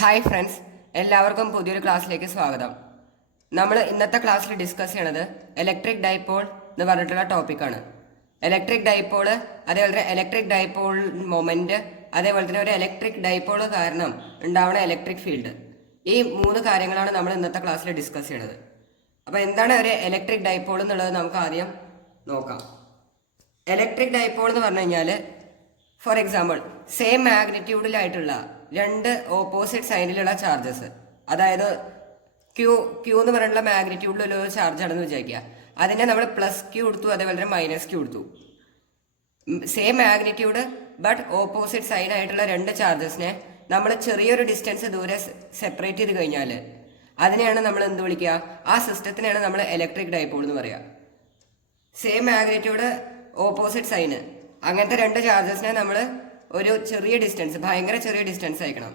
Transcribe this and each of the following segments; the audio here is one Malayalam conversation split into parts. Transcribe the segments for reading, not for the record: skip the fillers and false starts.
ഹായ് ഫ്രണ്ട്സ്, എല്ലാവർക്കും പുതിയൊരു ക്ലാസ്സിലേക്ക് സ്വാഗതം. നമ്മൾ ഇന്നത്തെ ക്ലാസ്സിൽ ഡിസ്കസ് ചെയ്യണത് ഇലക്ട്രിക് ഡൈപോൾ എന്ന് പറഞ്ഞിട്ടുള്ള ടോപ്പിക്കാണ്. ഇലക്ട്രിക് ഡൈപോള്, അതേപോലെ ഇലക്ട്രിക് ഡൈപോൾ മൊമെന്റ്, അതേപോലെ തന്നെ ഒരു ഇലക്ട്രിക് ഡൈപോള് കാരണം ഉണ്ടാവുന്ന ഇലക്ട്രിക് ഫീൽഡ്. ഈ മൂന്ന് കാര്യങ്ങളാണ് നമ്മൾ ഇന്നത്തെ ക്ലാസ്സിൽ ഡിസ്കസ് ചെയ്യണത്. അപ്പോൾ എന്താണ് ഒരു ഇലക്ട്രിക് ഡൈപോൾ എന്നുള്ളത് നമുക്ക് ആദ്യം നോക്കാം. ഇലക്ട്രിക് ഡൈപോൾ എന്ന് പറഞ്ഞു കഴിഞ്ഞാൽ, ഫോർ എക്സാമ്പിൾ, സെയിം മാഗ്നിറ്റ്യൂഡിലായിട്ടുള്ള രണ്ട് ഓപ്പോസിറ്റ് സൈഡിലുള്ള ചാർജസ്, അതായത് ക്യൂ എന്ന് പറയുന്ന മാഗ്നിറ്റ്യൂഡിലുള്ള ചാർജ് ആണെന്ന് വിചാരിക്കുക. അതിനെ നമ്മൾ പ്ലസ് ക്യൂ എടുത്തു, അതേപോലെ തന്നെ മൈനസ് ക്യൂ എടുത്തു. Same magnitude but opposite side ആയിട്ടുള്ള രണ്ട് ചാർജസിനെ നമ്മൾ ചെറിയൊരു ഡിസ്റ്റൻസ് ദൂരെ സെപ്പറേറ്റ് ചെയ്ത് കഴിഞ്ഞാൽ അതിനെയാണ് നമ്മൾ എന്ത് വിളിക്കുക? ആ സിസ്റ്റത്തിനെയാണ് നമ്മൾ ഇലക്ട്രിക് ഡൈപോൾ എന്ന് പറയുക. സെയിം മാഗ്നിറ്റ്യൂഡ് ഓപ്പോസിറ്റ് സൈന്, അങ്ങനത്തെ രണ്ട് ചാർജസിനെ നമ്മൾ ഒരു ചെറിയ ഡിസ്റ്റൻസ്, ഭയങ്കര ചെറിയ ഡിസ്റ്റൻസ് അയക്കണം.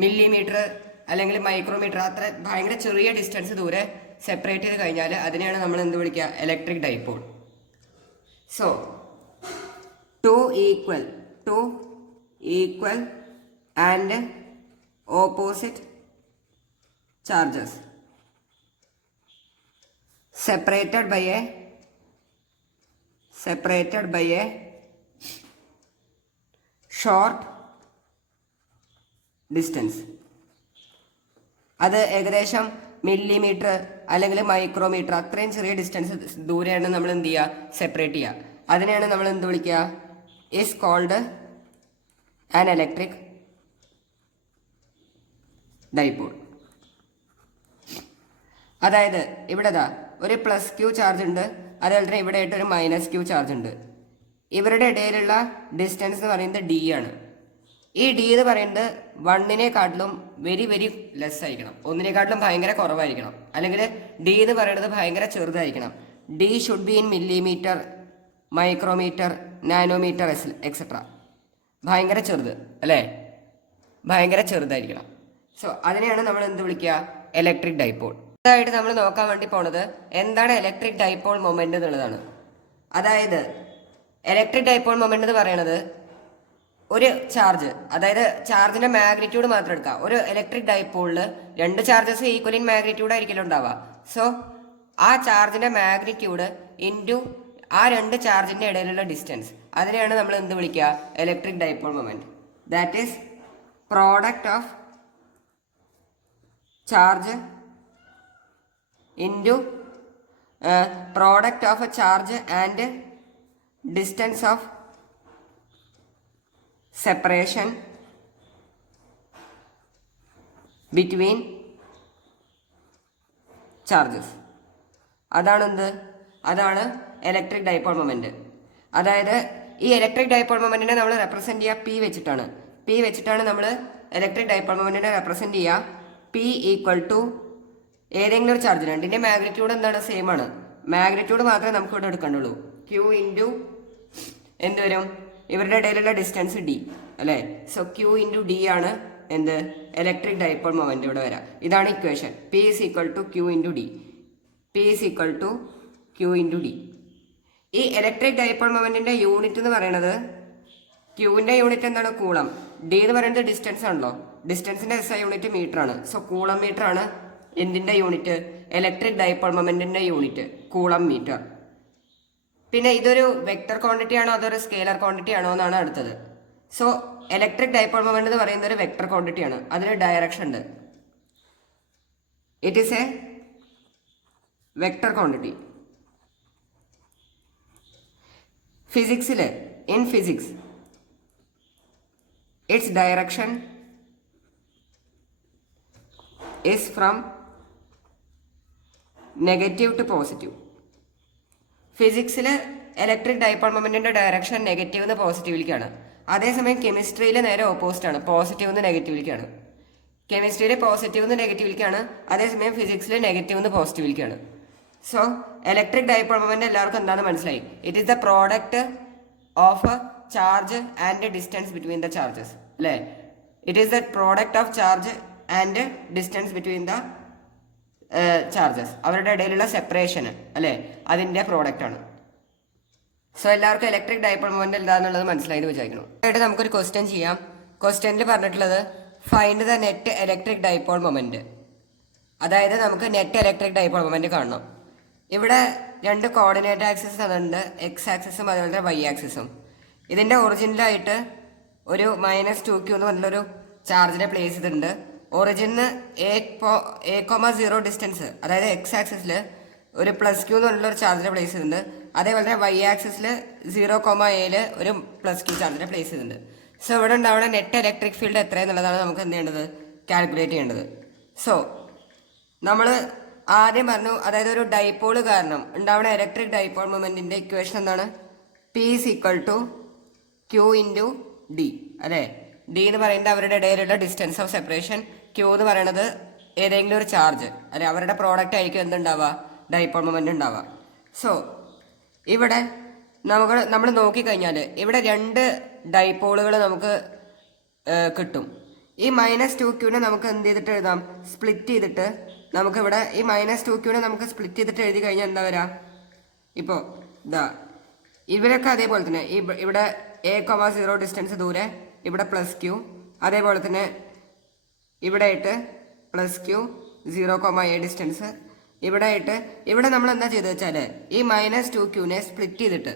മില്ലിമീറ്റർ അല്ലെങ്കിൽ മൈക്രോമീറ്റർ, അത്ര ഭയങ്കര ചെറിയ ഡിസ്റ്റൻസ് ദൂരെ സെപ്പറേറ്റ് ചെയ്ത് കഴിഞ്ഞാൽ അതിനെയാണ് നമ്മൾ എന്ത് വിളിക്കുക? Electric dipole. So two equal and opposite charges separated by a short distance. അത് ഏകദേശം മില്ലിമീറ്റർ അല്ലെങ്കിൽ മൈക്രോമീറ്റർ, അത്രയും ചെറിയ ഡിസ്റ്റൻസ് ദൂരെയാണ് നമ്മൾ എന്ത് ചെയ്യുക? സെപ്പറേറ്റ് ചെയ്യുക. അതിനെയാണ് നമ്മൾ എന്ത് വിളിക്കുക? Is called an electric dipole. അതായത് ഇവിടെ ഒരു പ്ലസ് ക്യൂ ചാർജ് ഉണ്ട്, അതുപോലെ തന്നെ ഇവിടെ ആയിട്ട് ഒരു മൈനസ് ക്യൂ ചാർജ് ഉണ്ട്. ഇവരുടെ ഇടയിലുള്ള ഡിസ്റ്റൻസ് എന്ന് പറയുന്നത് ഡി ആണ്. ഈ ഡി എന്ന് പറയുന്നത് വണ്ണിനെക്കാട്ടിലും വെരി വെരി ലെസ് ആയിരിക്കണം, ഒന്നിനെക്കാട്ടിലും ഭയങ്കര കുറവായിരിക്കണം. അല്ലെങ്കിൽ ഡി എന്ന് പറയുന്നത് ഭയങ്കര ചെറുതായിരിക്കണം. D should be in millimetre, micrometre, nanometre etcetera. ഭയങ്കര ചെറുത് അല്ലേ? ഭയങ്കര ചെറുതായിരിക്കണം. സോ അതിനെയാണ് നമ്മൾ എന്ത് വിളിക്കുക? Electric dipole. ഇതായിട്ട് നമ്മൾ നോക്കാൻ വേണ്ടി പോണത് എന്താണ് ഇലക്ട്രിക് ഡൈപോൾ മൊമെന്റ് എന്നുള്ളതാണ്. അതായത് ഇലക്ട്രിക് ഡൈപോൾ മൊമെന്റ് എന്ന് പറയുന്നത് ഒരു ചാർജ്, അതായത് ചാർജിന്റെ മാഗ്നിറ്റ്യൂഡ് മാത്രം എടുക്കുക. ഒരു ഇലക്ട്രിക് ഡൈപോളിൽ രണ്ട് ചാർജസ് ഈക്വൽ ഇൻ മാഗ്നിറ്റ്യൂഡ് ആയിരിക്കും ഉണ്ടാവുക. സോ ആ ചാർജിന്റെ മാഗ്നിറ്റ്യൂഡ് ഇൻറ്റു ആ രണ്ട് ചാർജിന്റെ ഇടയിലുള്ള ഡിസ്റ്റൻസ്, അതിനെയാണ് നമ്മൾ എന്ത് വിളിക്കുക? Electric dipole moment. That is product of charge into product of a charge and distance of separation between charges. അതാണ് ഇലക്ട്രിക് ഡൈപോൾ മൊമെന്റ്. അതായത് ഈ ഇലക്ട്രിക് ഡൈപോൾ മൊമെന്റിനെ നമ്മൾ റെപ്രസെന്റ് ചെയ്യുക പി വെച്ചിട്ടാണ് നമ്മൾ ഇലക്ട്രിക് ഡൈപോൾ മൊമെന്റിനെ റെപ്രസെന്റ് ചെയ്യുക. പി ഈക്വൽ ടു ഏതെങ്കിലും ഒരു ചാർജ്, രണ്ടിന്റെ മാഗ്നിറ്റ്യൂഡ് എന്താണ്? സെയിം ആണ്. മാഗ്നിറ്റ്യൂഡ് മാത്രമേ നമുക്ക് ഇവിടെ എടുക്കേണ്ടുള്ളൂ. ക്യൂ ഇൻറ്റു എന്ത് വരും? ഇവരുടെ ഇടയിലുള്ള ഡിസ്റ്റൻസ് ഡി അല്ലേ? സോ ക്യൂ ഇൻറ്റു ഡി ആണ് എന്ത്? ഇലക്ട്രിക് ഡൈപോൾ മൊമെന്റ് ഇവിടെ വരാം. ഇതാണ് equation. P is equal to Q into D. ഈ ഇലക്ട്രിക് ഡൈപോൾ മൊമെന്റിന്റെ യൂണിറ്റ് എന്ന് പറയുന്നത്, ക്യൂവിന്റെ യൂണിറ്റ് എന്താണ്? കൂളം. ഡി എന്ന് പറയുന്നത് ഡിസ്റ്റൻസ് ആണല്ലോ. ഡിസ്റ്റൻസിന്റെ എസ് ഐ യൂണിറ്റ് മീറ്റർ ആണ്. സോ കൂളം മീറ്റർ ആണ് എന്തിന്റെ യൂണിറ്റ്? ഇലക്ട്രിക് ഡൈപോൾ മൊമെന്റിന്റെ യൂണിറ്റ് കൂളം മീറ്റർ. പിന്നെ ഇതൊരു വെക്ടർ ക്വാണ്ടിറ്റി ആണോ അതൊരു സ്കേലർ ക്വാണ്ടിറ്റി ആണോ എന്നാണ് അടുത്തത്. സോ ഇലക്ട്രിക് ഡൈപോൾ മൊമെന്റ് എന്ന് പറയുന്നത് ഒരു വെക്ടർ ക്വാണ്ടിറ്റി ആണ്. അതിന് ഡയറക്ഷൻ ഉണ്ട്. It is a vector quantity. In physics its direction is from negative to positive. ഫിസിക്സിൽ ഇലക്ട്രിക് ഡൈപോൾ മൊമെന്റിന്റെ ഡയറക്ഷൻ നെഗറ്റീവ് നിന്ന് പോസിറ്റീവിലേക്കാണ്. അതേസമയം കെമിസ്ട്രിയിൽ നേരെ ഓപ്പോസിറ്റ് ആണ്, പോസിറ്റീവ് നിന്ന് നെഗറ്റീവിലേക്കാണ്. കെമിസ്ട്രിയിൽ പോസിറ്റീവ് നിന്ന് നെഗറ്റീവിലേക്കാണ്, അതേസമയം ഫിസിക്സിൽ നെഗറ്റീവ് നിന്ന് പോസിറ്റീവിലേക്കാണ്. സോ ഇലക്ട്രിക് ഡൈപോൾ മൊമെന്റ് എല്ലാവർക്കും എന്താണെന്ന് മനസ്സിലായി. It is the product of charge and distance between the charges അല്ലേ? It is the product of charge and distance between the charges, അവരുടെ ഇടയിലുള്ള സെപ്പറേഷൻ അല്ലേ, അതിൻ്റെ പ്രോഡക്റ്റ് ആണ്. സോ എല്ലാവർക്കും ഇലക്ട്രിക് ഡൈപോൾ മൊമെന്റ് എന്താണെന്നുള്ളത് മനസ്സിലായി വിചാരിക്കണം. ആയിട്ട് നമുക്കൊരു ക്വസ്റ്റ്യൻ ചെയ്യാം. ക്വസ്റ്റ്യനിൽ പറഞ്ഞിട്ടുള്ളത് find the net electric dipole moment. അതായത് നമുക്ക് നെറ്റ് ഇലക്ട്രിക് ഡൈപോൾ മൊമെന്റ് കാണണം. ഇവിടെ രണ്ട് കോർഡിനേറ്റ് ആക്സിസ് തന്നിട്ടുണ്ട്, എക്സ് ആക്സിസും അതുപോലെ വൈ ആക്സിസും. ഇതിന്റെ ഒറിജിനിലായിട്ട് ഒരു -2q എന്ന് പറഞ്ഞൊരു ചാർജിനെ പ്ലേസ് ചെയ്തിട്ടുണ്ട്. ഒറിജിന് a,0 ഡിസ്റ്റൻസ്, അതായത് എക്സ് ആക്സിസിൽ ഒരു +q എന്ന് പറഞ്ഞൊരു ചാർജിനെ പ്ലേസ് ചെയ്തിട്ടുണ്ട്. അതേപോലെ തന്നെ വൈ ആക്സിസിൽ 0,aയിൽ ഒരു +q ചാർജിനെ പ്ലേസ് ചെയ്തിട്ടുണ്ട്. സോ ഇവിടെ ഉണ്ടാവുന്ന നെറ്റ് ഇലക്ട്രിക് ഫീൽഡ് എത്രയെന്നുള്ളതാണ് നമുക്ക് എന്ത് ചെയ്യേണ്ടത്, കാൽക്കുലേറ്റ് ചെയ്യേണ്ടത്. സോ നമ്മൾ ആദ്യം പറഞ്ഞു, അതായത് ഒരു ഡൈപോള് കാരണം ഉണ്ടാവുന്ന ഇലക്ട്രിക് ഡൈപോൾ മൊമെന്റിന്റെ ഇക്വേഷൻ എന്താണ്, P = Q × D അല്ലേ. ഡി എന്ന് പറയുന്നത് അവരുടെ ഇടയിലുള്ള ഡിസ്റ്റൻസ് ഓഫ് സെപ്പറേഷൻ, Q എന്ന് പറയുന്നത് ഏതെങ്കിലും ഒരു ചാർജ് അല്ലെ, അവരുടെ പ്രോഡക്റ്റ് ആയിരിക്കും എന്തുണ്ടാവുക, ഡൈപോൾ മൊമെന്റ് ഉണ്ടാവുക. സോ ഇവിടെ നമ്മൾ നോക്കിക്കഴിഞ്ഞാൽ ഇവിടെ രണ്ട് ഡൈപോളുകൾ നമുക്ക് കിട്ടും. ഈ -2q നമുക്ക് എന്ത് ചെയ്തിട്ട് എഴുതാം, സ്പ്ലിറ്റ് ചെയ്തിട്ട് നമുക്കിവിടെ ഈ -2q നമുക്ക് സ്പ്ലിറ്റ് ചെയ്തിട്ട് എഴുതി കഴിഞ്ഞാൽ എന്താ വരാ, ഇപ്പോൾ ഇതാ ഇവരൊക്കെ അതേപോലെ തന്നെ ഇവിടെ a,0 ഡിസ്റ്റൻസ് ദൂരെ ഇവിടെ +q, അതേപോലെ തന്നെ ഇവിടെ ആയിട്ട് +q 0,a ഡിസ്റ്റൻസ് ഇവിടെ ആയിട്ട്. ഇവിടെ നമ്മൾ എന്താ ചെയ്ത് വെച്ചാൽ ഈ -2q സ്പ്ലിറ്റ് ചെയ്തിട്ട്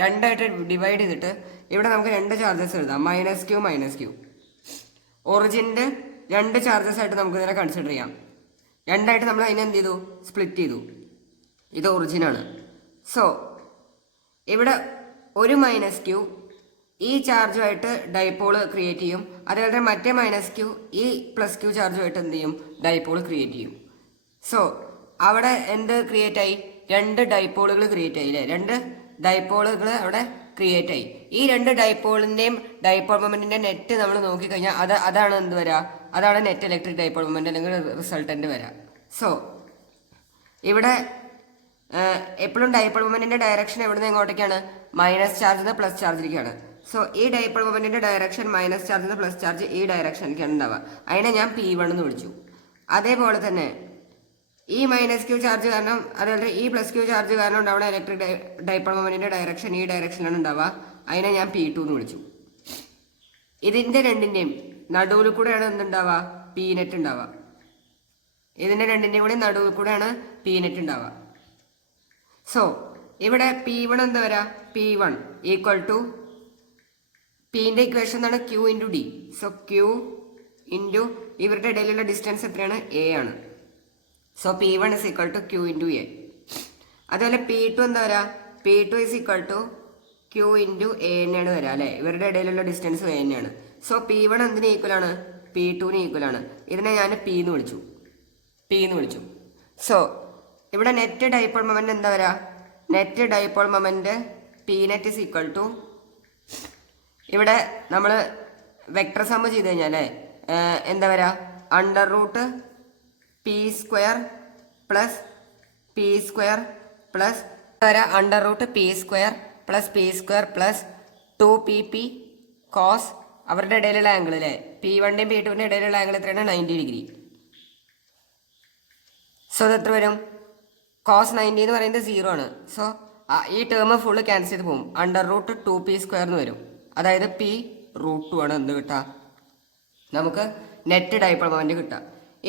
രണ്ടായിട്ട് ഡിവൈഡ് ചെയ്തിട്ട് ഇവിടെ നമുക്ക് രണ്ട് ചാർജസ് എഴുതാം, -q. ഒറിജിൻ്റെ രണ്ട് ചാർജസ് ആയിട്ട് നമുക്ക് ഇതിനെ കൺസിഡർ ചെയ്യാം. രണ്ടായിട്ട് നമ്മൾ അതിനെ എന്ത് ചെയ്തു, സ്പ്ലിറ്റ് ചെയ്തു. ഇത് ഒറിജിനാണ്. സോ ഇവിടെ ഒരു -q ഈ ചാർജുമായിട്ട് ഡൈപോള് ക്രിയേറ്റ് ചെയ്യും. അതേപോലെ തന്നെ മറ്റേ -q ഈ +q ചാർജുമായിട്ട് എന്ത് ചെയ്യും, ഡൈപോള് ക്രിയേറ്റ് ചെയ്യും. സോ അവിടെ എന്ത് ക്രിയേറ്റ് ആയി, രണ്ട് ഡൈപോളുകൾ ക്രിയേറ്റ് ആയി അല്ലേ, രണ്ട് ഡൈപോളുകൾ അവിടെ ക്രിയേറ്റ് ആയി. ഈ രണ്ട് ഡൈപോളിന്റെയും ഡൈപോൾ മൊമെന്റിന്റെ നെറ്റ് നമ്മൾ നോക്കിക്കഴിഞ്ഞാൽ അതാണ് എന്ത് വരാ, അതാണ് നെറ്റ് ഇലക്ട്രിക് ഡൈപോൾ മൊമെന്റ് അല്ലെങ്കിൽ റിസൾട്ടന്റ് വരാ. സോ ഇവിടെ എപ്പോഴും ഡൈപോൾ മൊമെന്റിന്റെ ഡയറക്ഷൻ എവിടുന്ന് എങ്ങോട്ടേക്കാണ്, മൈനസ് ചാർജ് നിന്ന് പ്ലസ് ചാർജിലേക്കാണ്. സോ ഈ ഡൈപോൾ മൊമെന്റിന്റെ ഡയറക്ഷൻ മൈനസ് ചാർജ് നിന്ന് പ്ലസ് ചാർജ് ഈ ഡയറക്ഷനിലേക്കാണ് ഉണ്ടാവുക. അതിനെ ഞാൻ P1 എന്ന് വിളിച്ചു. അതേപോലെ തന്നെ ഈ -q ചാർജ് കാരണം അതേപോലെ ഈ +q ചാർജ് കാരണം ഉണ്ടാവുന്ന ഇലക്ട്രിക് ഡൈപോൾ മൊമെന്റിന്റെ ഡയറക്ഷൻ ഈ ഡയറക്ഷനിലാണ് ഉണ്ടാവുക. അതിനെ ഞാൻ P2 എന്ന് വിളിച്ചു. ഇതിന്റെ രണ്ടിന്റെയും നടുവിൽ കൂടെയാണ് എന്തുണ്ടാവുക, പി നെറ്റ് ഉണ്ടാവുക. ഇതിന്റെ രണ്ടിന്റെയും കൂടി നടുവിൽ കൂടെയാണ് പി നെറ്റ് ഉണ്ടാവുക. സോ ഇവിടെ P1 എന്താ വരാ, P1 = പിന്റെ ഇക്വേഷൻ എന്താണ്, Q × D. സോ Q × ഇവരുടെ ഇടയിലുള്ള ഡിസ്റ്റൻസ് എത്രയാണ്, a ആണ്. So P1 = Q × A. അതുപോലെ P2 എന്താ വരാ, P2 = Q × A തന്നെയാണ് വരാം അല്ലെ, ഇവരുടെ ഇടയിലുള്ള ഡിസ്റ്റൻസ് a തന്നെയാണ്. സോ P1 എന്തിന് ഈക്വലാണ്, P2 ഈക്വലാണ്. ഇതിനെ ഞാൻ P എന്ന് വിളിച്ചു. സോ ഇവിടെ നെറ്റ് ഡൈപോൾ മൊമെന്റ് എന്താ വരാ, net dipole moment P net = ഇവിടെ നമ്മൾ വെക്ടർ സം ചെയ്ത് കഴിഞ്ഞാൽ എന്താ വരാ, √p² + p² plus √p² + p² + 2pp cos അവരുടെ ഇടയിലുള്ള ആംഗിൾ അല്ലേ, P1ന്റെയും P2ന്റെയും ഇടയിലുള്ള ആംഗിൾ എത്രയാണ്, 90 ഡിഗ്രി. സോ അത് എത്ര വരും, cos 90 എന്ന് പറയുന്നത് 0 ആണ്. സോ ഈ ടേം ഫുള്ള് ക്യാൻസൽ ചെയ്ത് പോകും, √2p² എന്ന് വരും. അതായത് p√2 ആണ് എന്ത് കിട്ടുക, നമുക്ക് നെറ്റ് ഡൈപോൾ മൊമെന്റ് കിട്ടുക.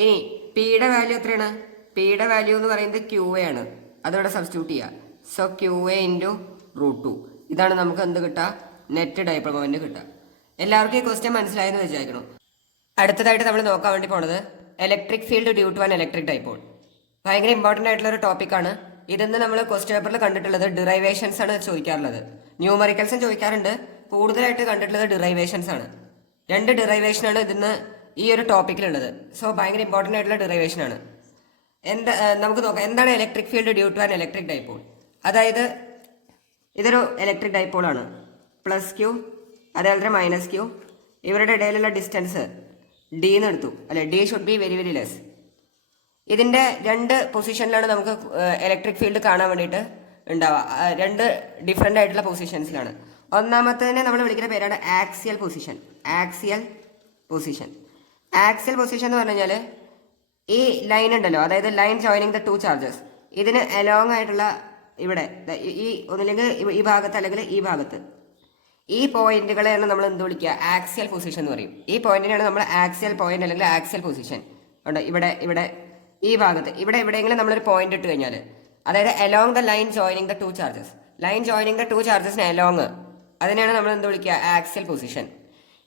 ഇനി പിയുടെ വാല്യൂ എത്രയാണ്, പിയുടെ വാല്യൂ എന്ന് പറയുന്നത് QA ആണ്, അതിവിടെ സബ്സ്റ്റിറ്റ്യൂട്ട് ചെയ്യുക. സോ QA × √2 ഇതാണ് നമുക്ക് എന്ത് കിട്ടുക, നെറ്റ് ഡൈപോൾ മൊമെന്റ് കിട്ടുക. എല്ലാവർക്കും ഈ ക്വസ്റ്റ്യൻ മനസ്സിലായെന്ന് വിചാരിക്കണം. അടുത്തതായിട്ട് നമ്മൾ നോക്കാൻ വേണ്ടി പോണത് electric field due to an electric dipole. ഭയങ്കര ഇമ്പോർട്ടൻ്റ് ആയിട്ടുള്ള ഒരു ടോപ്പിക്കാണ്. ഇതെന്ന് നമ്മൾ ക്വസ്റ്റ്യൻ പേപ്പറിൽ കണ്ടിട്ടുള്ളത് ഡിറൈവേഷൻസ് ആണ് ചോദിക്കാറുള്ളത്. ന്യൂമറിക്കൽസും ചോദിക്കാറുണ്ട്, കൂടുതലായിട്ട് കണ്ടിട്ടുള്ളത് ഡിറൈവേഷൻസ് ആണ്. രണ്ട് ഡിറൈവേഷനാണ് ഇതിന്ന് ഈ ഒരു ടോപ്പിക്കിലുള്ളത്. സോ ഭയങ്കര ഇമ്പോർട്ടൻ്റ് ആയിട്ടുള്ള ഡിറൈവേഷൻ ആണ്. നമുക്ക് നോക്കാം എന്താണ് electric field due to an electric dipole. അതായത് ഇതൊരു ഇലക്ട്രിക് ഡൈപോൾ ആണ്, +q അതേപോലെ തന്നെ -q, ഇവരുടെ ഇടയിലുള്ള ഡിസ്റ്റൻസ് d എന്ന് എടുത്തു അല്ലെ, d should be very very less. ഇതിന്റെ രണ്ട് പൊസിഷനിലാണ് നമുക്ക് ഇലക്ട്രിക് ഫീൽഡ് കാണാൻ വേണ്ടിയിട്ട് ഉണ്ടാവുക, രണ്ട് ഡിഫറെൻ്റ് ആയിട്ടുള്ള പൊസിഷൻസിലാണ്. ഒന്നാമത്തേനെ നമ്മൾ വിളിക്കുന്ന പേരാണ് ആക്സിയൽ പൊസിഷൻ. ആക്സിയൽ പൊസിഷൻ എന്ന് പറഞ്ഞു കഴിഞ്ഞാൽ ഈ ലൈൻ ഉണ്ടല്ലോ, അതായത് line joining the two charges, ഇതിന് അലോങ് ആയിട്ടുള്ള ഇവിടെ ഈ ഒന്നില്ലെങ്കിൽ ഈ ഭാഗത്ത് അല്ലെങ്കിൽ ഈ ഭാഗത്ത് ഈ പോയിന്റുകളെയാണ് നമ്മൾ എന്ത് വിളിക്കുക, ആക്സിയൽ പൊസിഷൻ എന്ന് പറയും. ഈ പോയിന്റിനാണ് നമ്മൾ ആക്സിയൽ പോയിന്റ് അല്ലെങ്കിൽ ആക്സിയൽ പൊസിഷൻ. ഉണ്ട് ഇവിടെ ഇവിടെ ഈ ഭാഗത്ത് ഇവിടെ എവിടെയെങ്കിലും നമ്മളൊരു പോയിന്റ് ഇട്ട് കഴിഞ്ഞാൽ, അതായത് along the line joining the two charges, line joining the two ചാർജസിന് അലോങ്, അതിനെയാണ് നമ്മൾ എന്ത് വിളിക്കുക, ആക്സിയൽ പൊസിഷൻ.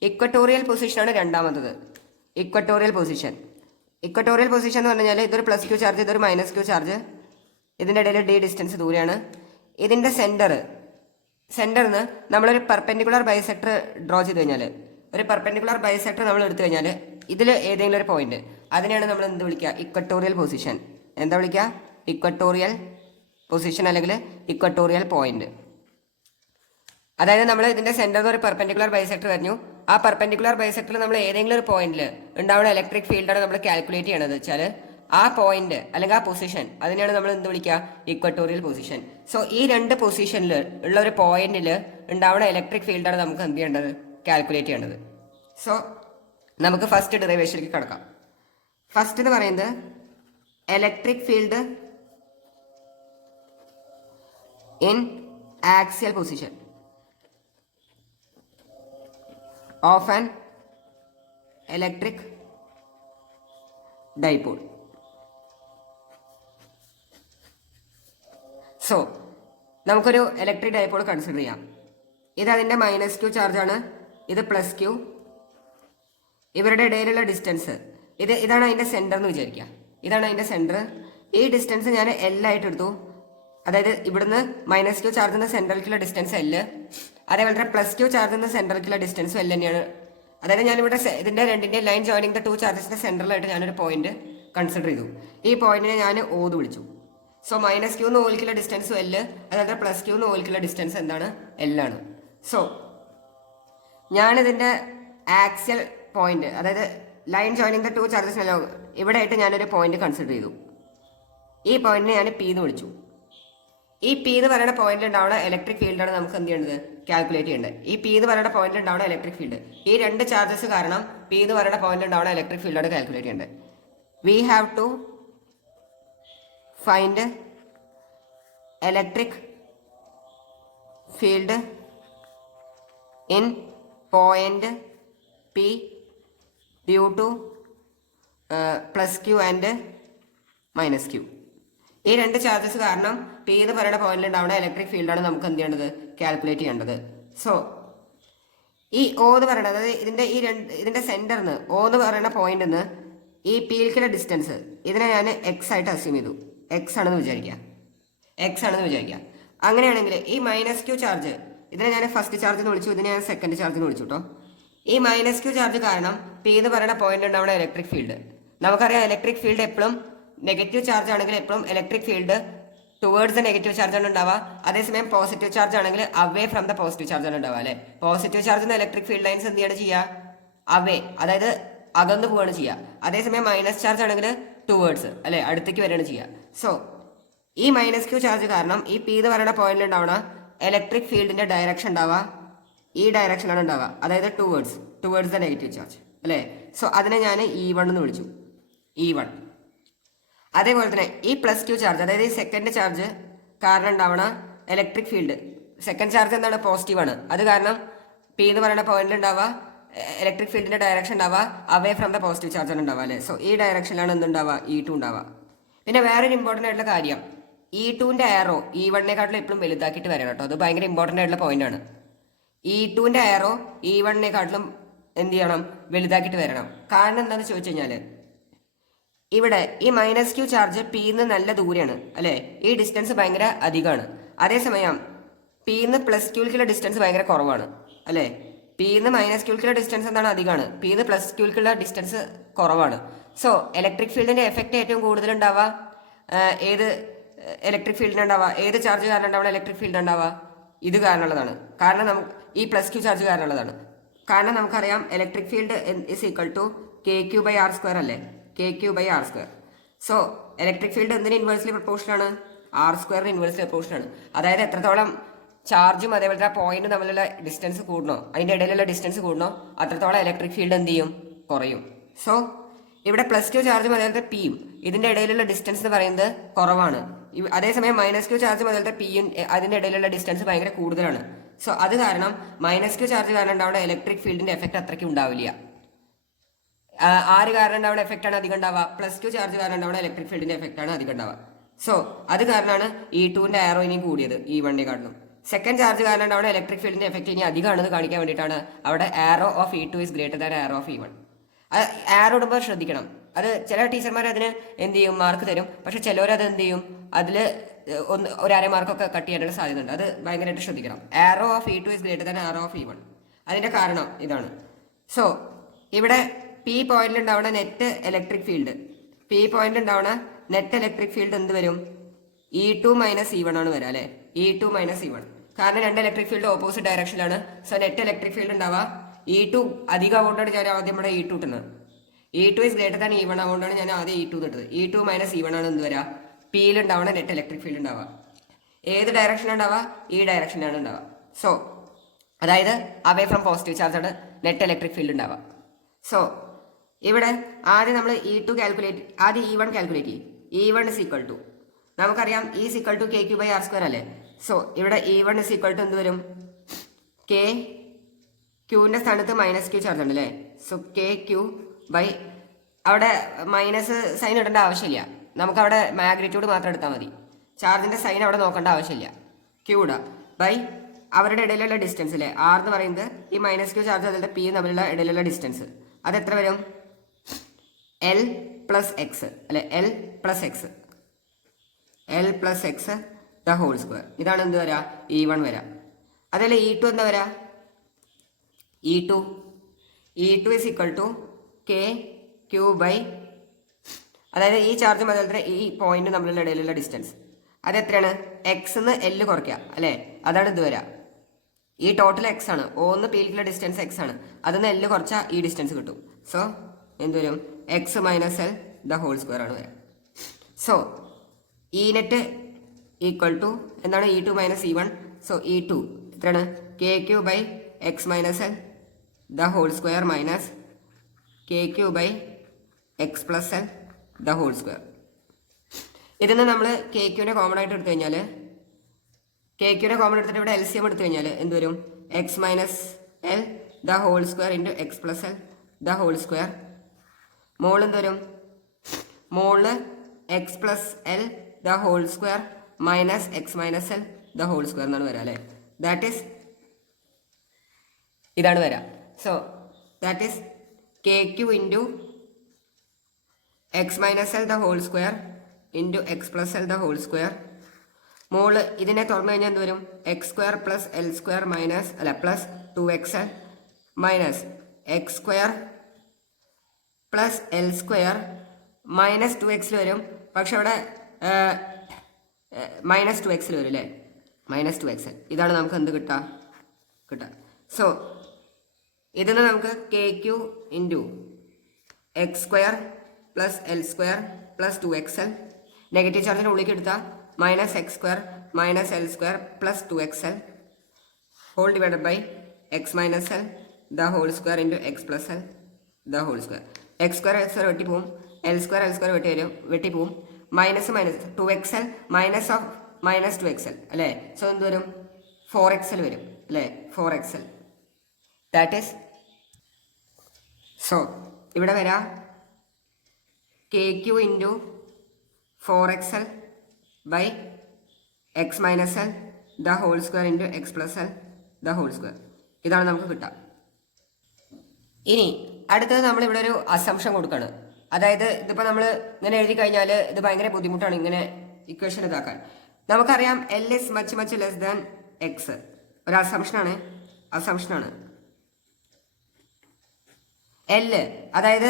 ഇക്വട്ടോറിയൽ പൊസിഷനാണ് രണ്ടാമത്തത്. Equatorial position. ഇക്വട്ടോറിയൽ പൊസിഷൻ എന്ന് പറഞ്ഞാൽ ഇതൊരു പ്ലസ് ക്യൂ ചാർജ്, ഇതൊരു മൈനസ് ക്യൂ ചാർജ്, ഇതിൻ്റെ ഇടയിൽ ഡി ഡിസ്റ്റൻസ് ദൂരെയാണ്. ഇതിൻ്റെ സെൻറ്ററിന്ന് നമ്മളൊരു പെർപെൻഡിക്കുലർ ബൈസെക്ടർ ഡ്രോ ചെയ്ത് കഴിഞ്ഞാൽ, ഒരു പെർപെൻഡിക്കുലർ ബൈസെക്ടർ നമ്മൾ എടുത്തു കഴിഞ്ഞാൽ ഇതിൽ ഏതെങ്കിലും ഒരു പോയിന്റ്, അതിനെയാണ് നമ്മൾ എന്ത് വിളിക്കുക, ഇക്വട്ടോറിയൽ പൊസിഷൻ. എന്താ വിളിക്കുക, ഇക്വട്ടോറിയൽ പൊസിഷൻ അല്ലെങ്കിൽ ഇക്വട്ടോറിയൽ പോയിന്റ്. അതായത് നമ്മൾ ഇതിന്റെ സെന്ററിൽ ഒരു പെർപെൻഡിക്കുലർ ബൈസെക്ടർ പറഞ്ഞു, ആ പെർപെൻഡിക്കുലർ ബൈസെക്ടറിൽ നമ്മൾ ഏതെങ്കിലും ഒരു പോയിന്റിൽ ഉണ്ടാവുന്ന ഇലക്ട്രിക് ഫീൽഡാണ് നമ്മൾ കാൽക്കുലേറ്റ് ചെയ്യണത് വെച്ചാൽ ആ പോയിന്റ് അല്ലെങ്കിൽ ആ പൊസിഷൻ, അതിനെയാണ് നമ്മൾ എന്ത് വിളിക്കുക, ഇക്വട്ടോറിയൽ പൊസിഷൻ. സോ ഈ രണ്ട് പൊസിഷനിൽ ഉള്ള ഒരു പോയിന്റിൽ ഉണ്ടാവുന്ന ഇലക്ട്രിക് ഫീൽഡാണ് നമുക്ക് എന്ത് ചെയ്യേണ്ടത്, കാൽക്കുലേറ്റ് ചെയ്യേണ്ടത്. സോ നമുക്ക് ഫസ്റ്റ് ഡെറിവേഷനിലേക്ക് കിടക്കാം. ഫസ്റ്റ് എന്ന് പറയുന്നത് electric field in axial position of an electric dipole. So നമുക്കൊരു ഇലക്ട്രിക് ഡൈപോൾ കൺസിഡർ ചെയ്യാം. ഇത് അതിൻ്റെ മൈനസ് ക്യൂ ചാർജാണ്, ഇത് പ്ലസ് ക്യൂ, ഇവരുടെ ഇടയിലുള്ള ഡിസ്റ്റൻസ് ഇതാണ് അതിൻ്റെ സെൻറ്റർ എന്ന് വിചാരിക്കുക. ഇതാണ് അതിൻ്റെ സെൻറ്റർ. ഈ ഡിസ്റ്റൻസ് ഞാൻ L ആയിട്ട് എടുത്തു. അതായത് ഇവിടുന്ന് മൈനസ് ക്യൂ ചാർജിൻ്റെ സെൻറ്ററിലേക്കുള്ള ഡിസ്റ്റൻസ് L, അതേപോലെ പ്ലസ് ക്യൂ ചാർജിൻ്റെ സെൻറ്ററിലേക്കുള്ള ഡിസ്റ്റൻസ് L തന്നെയാണ്. അതായത് ഞാനിവിടെ ഇതിൻ്റെ രണ്ടിൻ്റെ ലൈൻ ജോയിനിങ് ദ ടു ചാർജസിൻ്റെ സെൻറ്ററിലായിട്ട് ഞാനൊരു പോയിന്റ് കൺസിഡർ ചെയ്തു. ഈ പോയിന്റിനെ ഞാൻ O എന്ന് വിളിച്ചു. സോ മൈനസ് ക്യൂന്ന് ഓയിലേക്കുള്ള ഡിസ്റ്റൻസ് L, അതേപോലെ പ്ലസ് ക്യൂന്ന് ഓയിലേക്കുള്ള ഡിസ്റ്റൻസ് എന്താണ്, L ആണ്. സോ ഞാനിതിൻ്റെ ആക്സിയൽ പോയിന്റ്, അതായത് ലൈൻ ജോയിനിങ് ദ ടു ചാർജസിനല്ലോ ഇവിടെ ആയിട്ട് ഞാനൊരു പോയിന്റ് കൺസിഡർ ചെയ്തു. ഈ പോയിന്റിനെ ഞാൻ P എന്ന് വിളിച്ചു. ഈ P എന്ന് പറയുന്ന പോയിന്റിൽ ഉണ്ടാവുന്ന ഇലക്ട്രിക് ഫീൽഡാണ് നമുക്ക് എന്ത് ചെയ്യേണ്ടത്, കാൽക്കുലേറ്റ് ചെയ്യേണ്ടത്. ഈ P എന്ന് പറയുന്ന പോയിന്റിൽ ഉണ്ടാവുന്ന ഇലക്ട്രിക് ഫീൽഡ്, ഈ രണ്ട് ചാർജസ് കാരണം P എന്ന് പറയുന്ന പോയിന്റിൽ ഉണ്ടാവുന്ന ഇലക്ട്രിക് ഫീൽഡാണ് കാൽക്കുലേറ്റ് ചെയ്യേണ്ടത്. We have to find electric field in point P due to plus Q and minus Q. ഈ രണ്ട് ചാർജസ് കാരണം P എന്ന് പറയുന്ന പോയിന്റിൽ ഉണ്ടാവുന്ന ഇലക്ട്രിക് ഫീൽഡാണ് നമുക്ക് എന്ത് ചെയ്യേണ്ടത്, കാൽക്കുലേറ്റ് ചെയ്യേണ്ടത്. സോ ഈ O എന്ന് പറയുന്നത്, അതായത് ഇതിന്റെ സെന്ററിന്ന് O എന്ന് പറയുന്ന പോയിന്റിൽ നിന്ന് ഈ Pയിലേക്കുള്ള ഡിസ്റ്റൻസ് ഇതിനെ ഞാൻ X ആയിട്ട് അസ്യൂം ചെയ്തു. X ആണെന്ന് വിചാരിക്കുക. അങ്ങനെയാണെങ്കിൽ ഈ മൈനസ് ക്യൂ ചാർജ്, ഇതിനെ ഞാൻ ഫസ്റ്റ് ചാർജ് എന്ന് വിളിച്ചു, ഇതിനെ ഞാൻ സെക്കൻഡ് ചാർജ് എന്ന് വിളിച്ചു കേട്ടോ. ഈ മൈനസ് ക്യൂ ചാർജ് കാരണം P എന്ന് പറയുന്ന പോയിന്റ് ഉണ്ടാവുന്ന ഇലക്ട്രിക് ഫീൽഡ്, നമുക്കറിയാം ഇലക്ട്രിക് ഫീൽഡ് എപ്പോഴും നെഗറ്റീവ് ചാർജ് ആണെങ്കിൽ എപ്പോഴും electric field towards the negative charge ആണ് ഉണ്ടാവുക. അതേസമയം പോസിറ്റീവ് ചാർജ് ആണെങ്കിൽ away from the positive charge ആണ് ഉണ്ടാവുക അല്ലേ. Positive charge electric field lines എന്ത് ചെയ്യാണ് ചെയ്യുക, അവേ, അതായത് അകന്നു പോവുകയാണ് ചെയ്യുക. അതേസമയം മൈനസ് ചാർജ് ആണെങ്കിൽ ടുവേർഡ്സ് അല്ലെ, അടുത്തേക്ക് വരികയാണ് ചെയ്യുക. സോ ഈ മൈനസ് ക്യൂ ചാർജ് കാരണം ഈ P എന്ന് പറയുന്ന പോയിന്റിൽ ഉണ്ടാവുന്ന ഇലക്ട്രിക് ഫീൽഡിന്റെ ഡയറക്ഷൻ ഉണ്ടാവുക ഈ ഡയറക്ഷനാണ് ഉണ്ടാവുക, അതായത് ടുവേർഡ്സ് ദ നെഗറ്റീവ് ചാർജ് അല്ലേ. സോ അതിനെ ഞാൻ E1 എന്ന് വിളിച്ചു, E1. അതേപോലെ തന്നെ ഈ പ്ലസ് ക്യൂ ചാർജ്, അതായത് ഈ സെക്കൻഡ് ചാർജ് കാരണം ഉണ്ടാവണ ഇലക്ട്രിക് ഫീൽഡ്, സെക്കൻഡ് ചാർജ് എന്താണ്, പോസിറ്റീവാണ്. അത് കാരണം P എന്ന് പറയുന്ന പോയിന്റിൽ ഉണ്ടാവുക ഇലക്ട്രിക് ഫീൽഡിന്റെ ഡയറക്ഷൻ ഉണ്ടാവുക away from the positive charge ആണ് ഉണ്ടാവുക അല്ലേ. സോ ഈ ഡയറക്ഷനിലാണ് എന്തുണ്ടാവുക, E2 ഉണ്ടാവുക. പിന്നെ വേറൊരു ഇമ്പോർട്ടൻ്റ് ആയിട്ടുള്ള കാര്യം, E2ന്റെ ആരോ E1നേക്കാട്ടിലും എപ്പോഴും വലുതാക്കിയിട്ട് വരണം കേട്ടോ. അത് ഭയങ്കര ഇമ്പോർട്ടൻ്റ് ആയിട്ടുള്ള പോയിന്റ് ആണ്. E2ന്റെ ആരോ E1നേക്കാട്ടിലും എന്ത് ചെയ്യണം, വലുതാക്കിയിട്ട് വരണം. കാരണം എന്താണെന്ന് ചോദിച്ചു കഴിഞ്ഞാൽ ഇവിടെ ഈ മൈനസ് ക്യൂ ചാർജ് Pന്ന് നല്ല ദൂരെയാണ് അല്ലേ, ഈ ഡിസ്റ്റൻസ് ഭയങ്കര അധികമാണ്. അതേസമയം Pന്ന് പ്ലസ് ക്യൂക്കുള്ള ഡിസ്റ്റൻസ് ഭയങ്കര കുറവാണ് അല്ലേ. Pന്ന് മൈനസ് ക്യൂക്കുള്ള ഡിസ്റ്റൻസ് എന്താണ്, അധികമാണ്. Pന്ന് പ്ലസ് ക്യൂക്കുള്ള ഡിസ്റ്റൻസ് കുറവാണ്. സോ ഇലക്ട്രിക് ഫീൽഡിന്റെ എഫക്റ്റ് ഏറ്റവും കൂടുതൽ ഉണ്ടാവുക ഏത് ഇലക്ട്രിക് ഫീൽഡിന് ഉണ്ടാവുക, ഏത് ചാർജ് കാരണം ഉണ്ടാവുന്ന ഇലക്ട്രിക് ഫീൽഡ് ഉണ്ടാവുക, ഇത് കാരണമുള്ളതാണ്. കാരണം നമുക്ക് ഈ പ്ലസ് ക്യൂ ചാർജ് കാരണമുള്ളതാണ്. കാരണം നമുക്കറിയാം electric field is equal to KQ/R² അല്ലേ, KQ/R². സോ ഇലക്ട്രിക് ഫീൽഡ് എന്തിന് ഇൻവേഴ്സ്ലി പ്രൊപ്പോർഷണൽ ആണ്, R² ഇൻവേഴ്സ്ലി പ്രൊപ്പോർഷണൽ ആണ്. അതായത് എത്രത്തോളം ചാർജും അതേപോലെ ആ പോയിന്റും തമ്മിലുള്ള ഡിസ്റ്റൻസ് കൂടണോ, അതിൻ്റെ ഇടയിലുള്ള ഡിസ്റ്റൻസ് കൂടണോ, അത്രത്തോളം ഇലക്ട്രിക് ഫീൽഡ് എന്ത് ചെയ്യും, കുറയും. സോ ഇവിടെ പ്ലസ് ക്യൂ ചാർജും അതേപോലത്തെ Pയും ഇതിൻ്റെ ഇടയിലുള്ള ഡിസ്റ്റൻസ് എന്ന് പറയുന്നത് കുറവാണ്. അതേസമയം മൈനസ് ക്യൂ ചാർജും അതേപോലത്തെ Pയും അതിൻ്റെ ഇടയിലുള്ള ഡിസ്റ്റൻസ് ഭയങ്കര കൂടുതലാണ്. സോ അത് കാരണം -q ചാർജ് കാരണം ഉണ്ടാവുന്ന ഇലക്ട്രിക് ഫീൽഡിന്റെ എഫക്റ്റ് അത്രയ്ക്ക് ഉണ്ടാവില്ല. ആര് കാരണം ഉണ്ടാവുന്ന എഫക്റ്റ് ആണ് അധികം ഉണ്ടാവുക? +q ചാർജ് കാരണം ഉണ്ടാവുന്ന ഇലക്ട്രിക് ഫീൽഡിന്റെ എഫക്റ്റ് ആണ് അധികം ഉണ്ടാവുക. സോ അത് കാരണമാണ് E2ന്റെ ആരോ ഇനി കൂടിയത് E1നെ കാണുന്നു. സെക്കൻഡ് ചാർജ് കാരണം ഉണ്ടാവുന്ന ഇലക്ട്രിക് ഫീൽഡിന്റെ എഫക്റ്റ് ഇനി അധികമാണെന്ന് കാണിക്കാൻ വേണ്ടിയിട്ടാണ് അവിടെ arrow of E2 is greater than arrow of E1. Arrow ഇടുമ്പോൾ ശ്രദ്ധിക്കണം. അത് ചില ടീച്ചർമാർ അതിന് എന്ത് ചെയ്യും, മാർക്ക് തരും. പക്ഷെ ചിലവരത് എന്ത് ചെയ്യും, അതിൽ ഒരു അര മാർക്കൊക്കെ കട്ട് ചെയ്യാനുള്ള സാധ്യതയുണ്ട്. അത് ഭയങ്കരമായിട്ട് ശ്രദ്ധിക്കണം. Arrow of E2 is greater than arrow of E1. അതിന്റെ കാരണം ഇതാണ്. സോ ഇവിടെ പി പോയിന്റിൽ ഉണ്ടാവുന്ന നെറ്റ് ഇലക്ട്രിക് ഫീൽഡ്, പി പോയിന്റിൽ ഉണ്ടാവുന്ന നെറ്റ് ഇലക്ട്രിക് ഫീൽഡ് എന്ത് വരും? E2 - E1 ആണ് വരാം അല്ലെ. E2 - E1 കാരണം രണ്ട് ഇലക്ട്രിക് ഫീൽഡ് ഓപ്പോസിറ്റ് ഡയറക്ഷനിലാണ്. സോ നെറ്റ് ഇലക്ട്രിക് ഫീൽഡ് ഉണ്ടാവുക E2 അധികം ആവുകൊണ്ടാണ് ഞാൻ ആദ്യം ഇവിടെ E2 ഇട്ടുന്നത്. E2 is greater than E1 ആവുകൊണ്ടാണ് ഞാൻ ആദ്യം E2 ഇട്ടത്. E2 - E1 ആണ് എന്ത് വരാം? പിയിൽ ഉണ്ടാവുന്ന നെറ്റ് ഇലക്ട്രിക് ഫീൽഡ് ഉണ്ടാവുക. ഏത് ഡയറക്ഷനാണ് ഉണ്ടാവുക? ഈ ഡയറക്ഷനാണ് ഉണ്ടാവുക. സോ അതായത് അവേ ഫ്രം പോസിറ്റീവ് ചാർജ് ആണ് നെറ്റ് ഇലക്ട്രിക് ഫീൽഡ് ഉണ്ടാവുക. സോ ഇവിടെ ആദ്യം നമ്മൾ E2 കാൽക്കുലേറ്റ്, ആദ്യം E1 കാൽക്കുലേറ്റ് ചെയ്യും. E1 ഇസ് ഈക്വൽ ടു, നമുക്കറിയാം E is equal to KQ/R² അല്ലേ. സോ ഇവിടെ E1 ഇസ് ഈക്വൽ ടു എന്ത് വരും? ക്യൂവിന്റെ സ്ഥാനത്ത് -q ചാർജ് ഉണ്ട് അല്ലേ. സോ KQ ബൈ, അവിടെ മൈനസ് സൈൻ ഇടേണ്ട ആവശ്യമില്ല. നമുക്കവിടെ മാഗ്നിറ്റ്യൂഡ് മാത്രം എടുത്താൽ മതി. ചാർജിന്റെ സൈൻ അവിടെ നോക്കേണ്ട ആവശ്യമില്ല. Q ബൈ അവരുടെ ഇടയിലുള്ള ഡിസ്റ്റൻസ് അല്ലേ, R എന്ന് പറയുന്നത് ഈ -q ചാർജ് അതിന്റെ P തമ്മിലുള്ള ഇടയിലുള്ള ഡിസ്റ്റൻസ്. അത് എത്ര വരും? L + x അല്ലെ, L + x the whole square. ഇതാണ് എന്ത് വരാ? E1 വരാം. അതല്ലേ E2 എന്താ വരാ? E2 is equal to KQ by, അതായത് ഈ ചാർജ് മുതലത്തെ ഈ പോയിന്റ് തമ്മിലുള്ള ഇടയിലുള്ള ഡിസ്റ്റൻസ് അത് എത്രയാണ്? X എന്ന് L കുറയ്ക്കുക അല്ലേ, അതാണ് ഇത് വരാ. ഈ ടോട്ടൽ X ആണ്, ഒന്ന് പീലിക്കുള്ള ഡിസ്റ്റൻസ് X ആണ്, അതിന്ന് L കുറച്ചാൽ ഈ ഡിസ്റ്റൻസ് കിട്ടും. സോ എന്ത് വരും? X - L the whole square ആണ് വരാം. So E net equal to എന്താണ്? E2 - E1. സോ E2 എത്രയാണ്? KQ by X - L the whole square minus KQ by X + L the whole square. ഇതിന്ന് നമ്മൾ KQനെ കോമൺ ആയിട്ട് എടുത്തു കഴിഞ്ഞാൽ, KQനെ കോമൺ എടുത്തിട്ട് ഇവിടെ LCM എടുത്തു കഴിഞ്ഞാൽ എന്ത് വരും? X - L the whole square into X + L the whole square. മോള് എന്ത് വരും? മോള് X + L the whole square minus X - L the whole square എന്നാണ് വരാം അല്ലേ. ദാറ്റ് ഈസ്, ഇതാണ് വരാം. So that is KQ into X - L the whole square into X + L the whole square. മോള് ഇതിനെ തുറന്നു കഴിഞ്ഞാൽ എന്ത് വരും? X² + L² മൈനസ് അല്ല plus 2XL minus X² + L² minus 2XL വരും. പക്ഷെ അവിടെ -2XL വരും അല്ലേ, -2XL. ഇതാണ് നമുക്ക് എന്ത് കിട്ടുക? സോ ഇതിന് നമുക്ക് KQ into X² + L² + 2XL, negative ചാർജിൻ്റെ ഉള്ളിലേക്ക് എടുത്താൽ -X² - L² + 2XL whole divided by X - L the whole square into X + L the whole square. X² വെട്ടിപ്പോവും, L² വെട്ടിപ്പോവും. -, 2XL മൈനസ് ഓഫ് -2XL അല്ലേ. സോ എന്ത് വരും? 4XL വരും അല്ലേ, 4XL. ദാറ്റ് ഈസ്, സോ ഇവിടെ വരാം KQ into 4XL by X - L the whole square into X + L the whole square. ഇതാണ് നമുക്ക് കിട്ടുക. ഇനി അടുത്തത് നമ്മൾ ഇവിടെ ഒരു അസംഷൻ കൊടുക്കുകയാണ്. അതായത് ഇതിപ്പോൾ നമ്മൾ ഇങ്ങനെ എഴുതി കഴിഞ്ഞാൽ ഇത് ഭയങ്കര ബുദ്ധിമുട്ടാണ് ഇങ്ങനെ ഇക്വേഷൻ ഇതാക്കാൻ. നമുക്കറിയാം L is much less than X. ഒരു അസംഷനാണ്. L അതായത്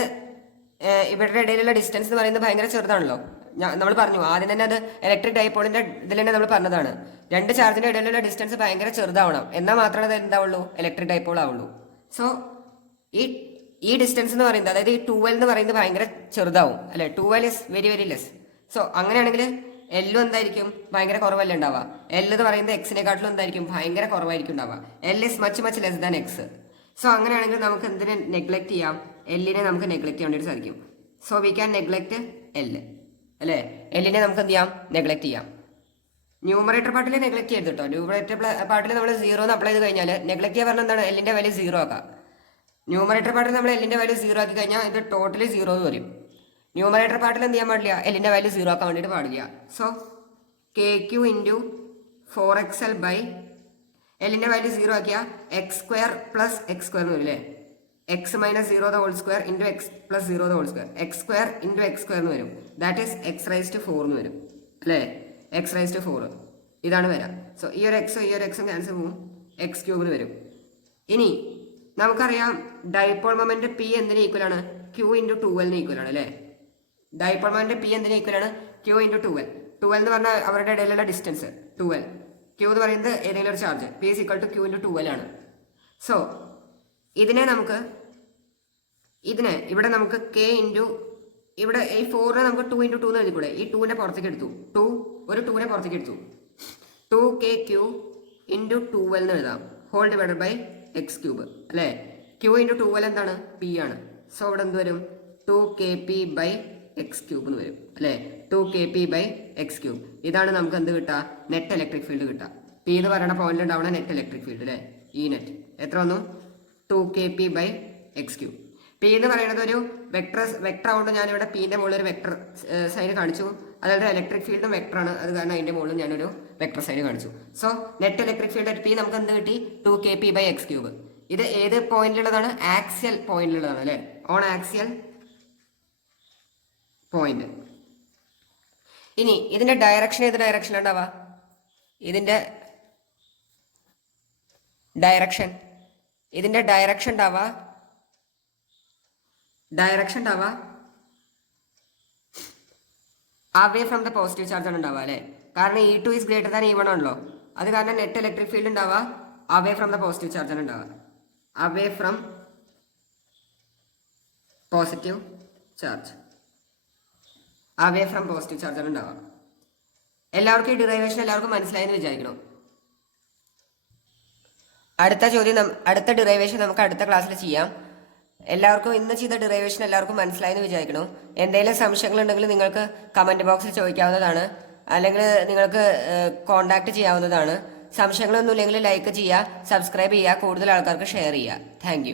ഇവരുടെ ഇടയിലുള്ള ഡിസ്റ്റൻസ് എന്ന് പറയുന്നത് ഭയങ്കര ചെറുതാണല്ലോ. നമ്മൾ പറഞ്ഞു ആദ്യം തന്നെ, അത് ഇലക്ട്രിക് ഡൈപോളിന്റെ ഇതിൽ തന്നെ നമ്മൾ പറഞ്ഞതാണ്. രണ്ട് ചാർജിന്റെ ഇടയിലുള്ള ഡിസ്റ്റൻസ് ഭയങ്കര ചെറുതാവണം, എന്നാൽ മാത്രമേ അത് എന്താവുള്ളൂ? ഇലക്ട്രിക് ഡൈപോൾ ആവുള്ളൂ. സോ ഈ ഡിസ്റ്റൻസ് എന്ന് പറയുന്നത്, അതായത് ഈ 2L എന്ന് പറയുന്നത് ഭയങ്കര ചെറുതാവും അല്ലെ. 2L is very less. So അങ്ങനെയാണെങ്കിൽ L എന്തായിരിക്കും? ഭയങ്കര കുറവല്ലേ ഉണ്ടാവുക. L എന്ന് പറയുന്നത് എക്സിനെക്കാട്ടിലും എന്തായിരിക്കും? ഭയങ്കര കുറവായിരിക്കും ഉണ്ടാവുക. L is much less than X. So അങ്ങനെയാണെങ്കിൽ നമുക്ക് എന്തിനെ നെഗ്ലക്ട് ചെയ്യാം? Lനെ നമുക്ക് നെഗ്ലക്ട് ചെയ്യാൻ വേണ്ടി സാധിക്കും. So we can neglect L അല്ലേ. Lനെ നമുക്ക് എന്ത് ചെയ്യാം? നെഗ്ലക്ട് ചെയ്യാം. ന്യൂമറേറ്റർ പാർട്ടിൽ നെഗ്ലക്ട് ചെയ്ത് കേട്ടോ. ന്യൂമറേറ്റർ പാർട്ടിൽ നമ്മൾ 0 എന്ന് അപ്ലൈ ചെയ്ത് കഴിഞ്ഞാൽ നെഗ്ലക്ട് ചെയ്യാൻ പറഞ്ഞാൽ എന്താണ്, എല്ലിൻ്റെ വാല്യൂ 0 ആക്കാം. ന്യൂമറേറ്റർ പാർട്ടിൽ നമ്മൾ എല്ലിൻ്റെ വാല്യൂ 0 ആക്കി കഴിഞ്ഞാൽ ഇത് ടോട്ടലി 0 എന്ന് വരും. ന്യൂമറേറ്റർ പാർട്ടിൽ എന്ത് ചെയ്യാൻ പാടില്ല, എല്ലിൻ്റെ വാല്യൂ 0 ആക്കാൻ വേണ്ടിയിട്ട് പാടില്ല. So KQ into 4XL by എല്ലിൻ്റെ വാല്യൂ 0 ആക്കിയാൽ x² പ്ലസ് x² എന്ന് വരും അല്ലേ. x minus 0 the whole square into x plus 0 the whole square, x² into x² എന്ന് വരും. ദാറ്റ് ഈസ് x⁻⁴ എന്ന് വരും അല്ലേ. x⁻⁴ ഇതാണ് വരാം. സോ ഈ ഒരു എക്സും ഈ ഒരു എക്സും ക്യാൻസൽ പോകും, x³ വരും. ഇനി നമുക്കറിയാം ഡൈപോൾ മൊമെന്റ് P എന്തിന് ഈക്വൽ ആണ്, Q ഇൻറ്റു 2L ഈക്വൽ ആണ് അല്ലേ. ഡൈപോൾ മൊമെന്റ് P എന്തിന് ഈക്വൽ ആണ്, Q ഇൻറ്റു 2L. 2L എന്ന് പറഞ്ഞാൽ അവരുടെ ഇടയിലുള്ള ഡിസ്റ്റൻസ് 2L. Q എന്ന് പറയുന്നത് ഏതെങ്കിലും ഒരു charge, P equal to Q into 2L ആണ്. സോ ഇതിനെ ഇവിടെ നമുക്ക് K ഇൻറ്റു ഇവിടെ ഈ 4നെ നമുക്ക് 2 ഇൻറ്റു 2 എന്ന് എഴുതിക്കൂടെ. ഈ 2നെ പുറത്തേക്ക് എടുത്തു, 2നെ പുറത്തേക്ക് എടുത്തു. 2KQ ഇൻറ്റു 2L എന്ന് എഴുതാം, ഹോൾ ഡിവൈഡഡ് ബൈ x³ അല്ലേ. Q ഇൻറ്റു 2L എന്താണ്, P ആണ്. സോ ഇവിടെ എന്ത് വരും, 2KP ബൈ x³ എന്ന് വരും അല്ലേ. 2KP by x³. ഇതാണ് നമുക്ക് എന്ത് കിട്ടുക, നെറ്റ് ഇലക്ട്രിക് ഫീൽഡ് കിട്ടുക. P എന്ന് പറയുന്ന പോയിന്റിൽ ഉണ്ടാവുന്ന നെറ്റ് ഇലക്ട്രിക് ഫീൽഡ് അല്ലേ. ഈ നെറ്റ് എത്ര വന്നു, 2KP ബൈ x³. P എന്ന് പറയുന്നത് ഒരു വെക്ടർ ആവുകൊണ്ട് ഞാനിവിടെ Pന്റെ മുകളിൽ ഒരു വെക്ടർ സൈൻ കാണിച്ചു. അതായത് ഇലക്ട്രിക് ഫീൽഡും വെക്ടറാണ്, അത് കാരണം അതിന്റെ മുകളിൽ ഞാനൊരു വെക്ടർ സൈൻ കാണിച്ചു. So net electric field P നമുക്ക് എന്ത് കിട്ടി, 2KP ബൈ x³. ഇത് ഏത് പോയിന്റിലുള്ളതാണ്, ആക്സിയൽ പോയിന്റിലുള്ളതാണ് അല്ലേ. On axial point. ഇനി ഇതിന്റെ ഡയറക്ഷൻ ഏത് ഡയറക്ഷനിലുണ്ടാവുക, ഇതിന്റെ ഡയറക്ഷൻ ഉണ്ടാവുക away from the positive charge ആണ് ഉണ്ടാവുക അല്ലേ. കാരണം E2 is greater than E1 ആണല്ലോ. അത് കാരണം നെറ്റ് ഇലക്ട്രിക് ഫീൽഡ് ഉണ്ടാവുക away from the positive charge ആണ് ഉണ്ടാവുക. അവേ ഫ്രം പോസിറ്റീവ് ചാർജ് ആണ് ഉണ്ടാവുക. എല്ലാവർക്കും ഈ ഡിറൈവേഷൻ എല്ലാവർക്കും മനസ്സിലായെന്ന് വിചാരിക്കണം. അടുത്ത ഡിറൈവേഷൻ നമുക്ക് അടുത്ത ക്ലാസ്സിൽ ചെയ്യാം. എല്ലാവർക്കും ഇന്ന് ചെയ്ത ഡിറൈവേഷൻ എല്ലാവർക്കും മനസ്സിലായെന്ന് വിചാരിക്കണം. എന്തെങ്കിലും സംശയങ്ങളുണ്ടെങ്കിൽ നിങ്ങൾക്ക് കമന്റ് ബോക്സിൽ ചോദിക്കാവുന്നതാണ്, അല്ലെങ്കിൽ നിങ്ങൾക്ക് കോൺടാക്ട് ചെയ്യാവുന്നതാണ്. സംശയങ്ങളൊന്നും ഇല്ലെങ്കിൽ ലൈക്ക് ചെയ്യുക, സബ്സ്ക്രൈബ് ചെയ്യുക, കൂടുതൽ ആൾക്കാർക്ക് ഷെയർ ചെയ്യുക. താങ്ക്